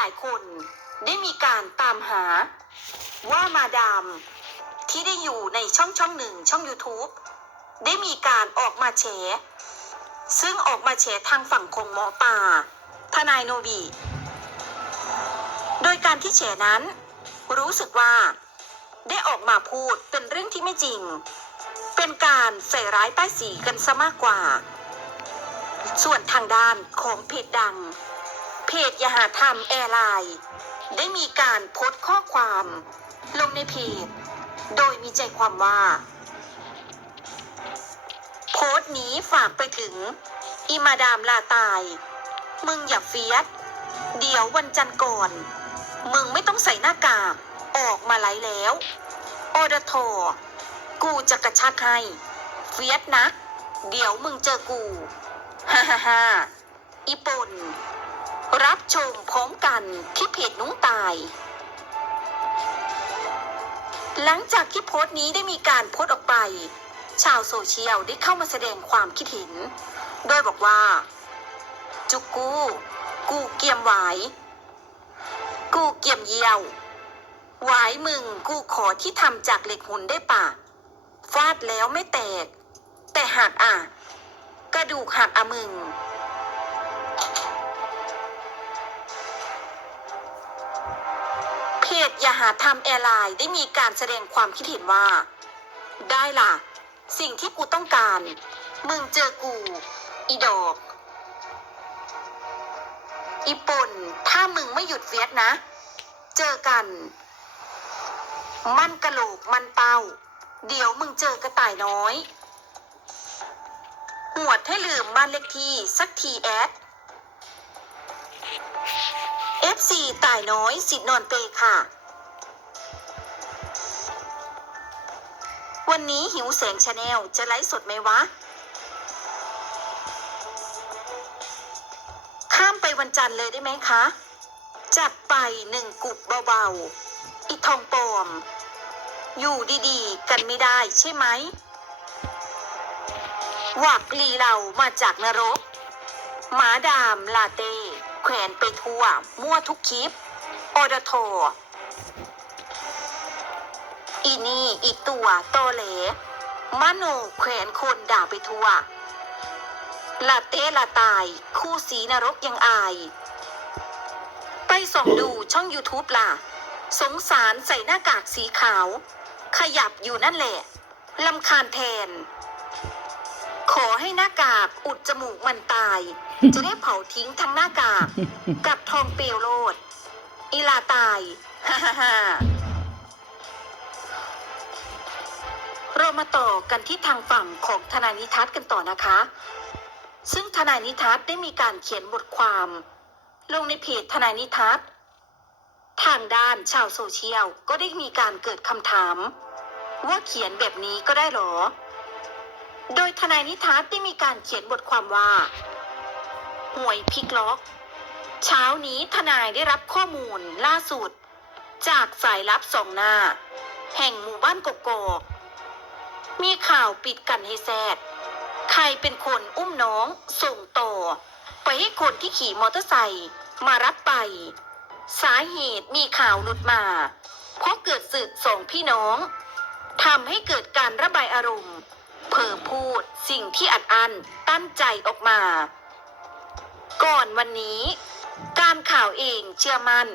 ลายๆ คนได้มีการตามหาว่ามาดามที่ได้อยู่ในช่องช่องหนึ่งช่อง YouTube ได้มีการออกมาแฉซึ่งออกมาแฉทางฝั่งของหมอป่า ทนายโนบี โดยการที่แฉนั้น รู้สึกว่า ได้ออกมาพูดเป็นเรื่องที่ไม่จริง เป็นการใส่ร้ายป้ายสีกันซะมากกว่า ส่วนทางด้านของเพจดัง เพจยหาธรรมแอร์ไลน์ได้มีการโพสต์ข้อความ ลงในเพจ โดยมีใจความว่า โพสต์นี้ฝากไปถึง อิมาดามลาตาย มึงอย่าเฟียสเดี๋ยววันจันทร์ก่อน มึงไม่ต้องใส่หน้ากาก ออกมาไลแล้วออดโทกูจะกระชากให้ เฟียสนะ เดี๋ยวมึงเจอกู ฮ่าฮ่าฮ่าอีปน รับชมพร้อมกันที่เพจนุ้งตาย หลังจากที่โพสต์นี้ได้มีการโพสต์ออกไป ชาวโซเชียลได้เข้ามาแสดงความคิดเห็น โดยบอกว่า จุกกู กูเกียมหวาย กูเกียมเยี่ยว หวายมึงกูขอที่ทำจากเหล็กหุ่นได้ปะฟาดแล้วไม่แตก แต่หักอะ กระดูกหักอะมึง จอย่าหาทำแอร์ไลน์ได้มีการแสดงความคิดเห็นว่า ได้ล่ะ สิ่งที่กูต้องการ มึงเจอกู อีดอก อีปนถ้ามึงไม่หยุดเฟียสนะ เจอกัน มันกะโหลกมันเป้า เดี๋ยวมึงเจอกระต่ายน้อย หวดให้ลืมบ้านเลขที่สักทีแอด FC ต่ายน้อยสิทธิ์นอนเปค่ะ วันนี้หิวแสงชาแนลจะไลฟ์สดไหมวะ ข้ามไปวันจันทร์เลยได้ไหมคะ จัดไปหนึ่งกุบเบาๆ อีทองปอม อยู่ดีๆ กันไม่ได้ใช่ไหมหวักลีเรามาจากนรก หมาดามลาเต้แขวนไปทั่ว มั่วทุกคลิปออดโทอ นี่อีตัวโตเหลมโนแขวนคนด่าไปทั่วลาเต้ลาตาย คู่สีนรกยังอาย ไปส่องดูช่อง YouTube ล่ะ สงสารใส่หน้ากากสีขาว ขยับอยู่นั่นแหละลำคาญแทน ขอให้หน้ากากอุดจมูกมันตาย จะได้เผาทิ้งทั้งหน้ากาก กับทองเปลวโลดอีลาตาย ฮ่าฮ่าฮ่า เรามาต่อกันที่ทางฝั่งของทนายนิทัศน์กันต่อนะคะ ซึ่งทนายนิทัศน์ได้มีการเขียนบทความ ลงในเพจทนายนิทัศน์ทางด้านชาวโซเชียลก็ได้มีการเกิดคำถาม ว่าเขียนแบบนี้ก็ได้หรอ โดยทนายนิทัศน์ได้มีการเขียนบทความว่าหวยพลิกล็อก เช้านี้ทนายได้รับข้อมูลล่าสุด จากสายลับสองหน้า แห่งหมู่บ้านกกอก มีข่าวปิดกันให้แซด ใครเป็นคนอุ้มน้อง ส่งต่อ ไปให้คนที่ขี่มอเตอร์ไซค์มารับไป สาเหตุมีข่าวหลุดมา เพราะเกิดสึกสองพี่น้องทำให้เกิดการระบายอารมณ์ เผลอพูดสิ่งที่อัดอั้นตั้นใจออกมา ก่อนวันนี้การข่าวเองเชื่อมัน่น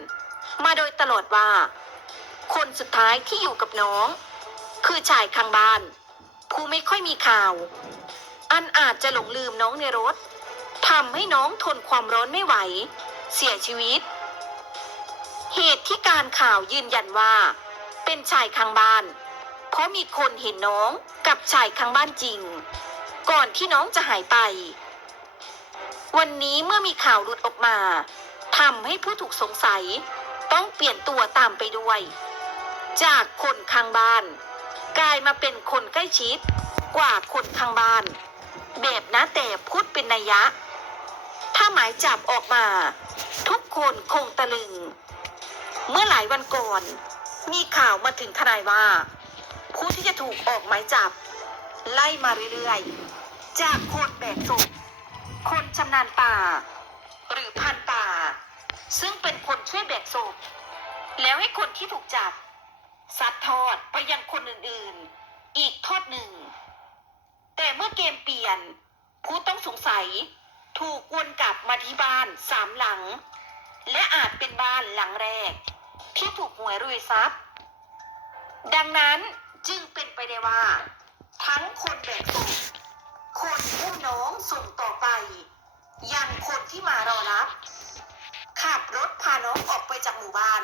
มาโดยตลอดว่า คนสุดท้ายที่อยู่กับน้อง คือชายข้างบ้าน ผู้ไม่ค่อยมีข่าว อันอาจจะหลงลืมน้องในรถทำให้น้องทนความร้อนไม่ไหว เสียชีวิต เหตุที่การข่าวยืนยันว่า เป็นชายข้างบ้าน เพราะมีคนเห็นน้องกับชายข้างบ้านจริง ก่อนที่น้องจะหายไป วันนี้เมื่อมีข่าวหลุดออกมาทำให้ผู้ถูกสงสัย ต้องเปลี่ยนตัวตามไปด้วย จากคนข้างบ้าน กลายมาเป็นคนใกล้ชิดกว่าคนข้างบ้าน แบบนะแต่พูดเป็นนัยยะ ถ้าหมายจับออกมา ทุกคนคงตะลึง เมื่อหลายวันก่อน มีข่าวมาถึงทนายว่า ผู้ที่จะถูกออกหมายจับ ไล่มาเรื่อยๆ จากคนแบกศพคนชำนาญป่า หรือพันป่า ซึ่งเป็นคนช่วยแบกศพแล้วให้คนที่ถูกจับ ซัดทอดไปยังคนอื่นๆ อีกทอดหนึ่ง แต่เมื่อเกมเปลี่ยน ผู้ต้องสงสัยถูกวนกลับมาที่บ้านสามหลัง และอาจเป็นบ้านหลังแรก ที่ถูกหวยรวยทรัพย์ ดังนั้นจึงเป็นไปได้ว่า ทั้งคนแบกศพคนอุ้มน้องส่งต่อไป ยังคนที่มารอรับ ขับรถพาน้องออกไปจากหมู่บ้าน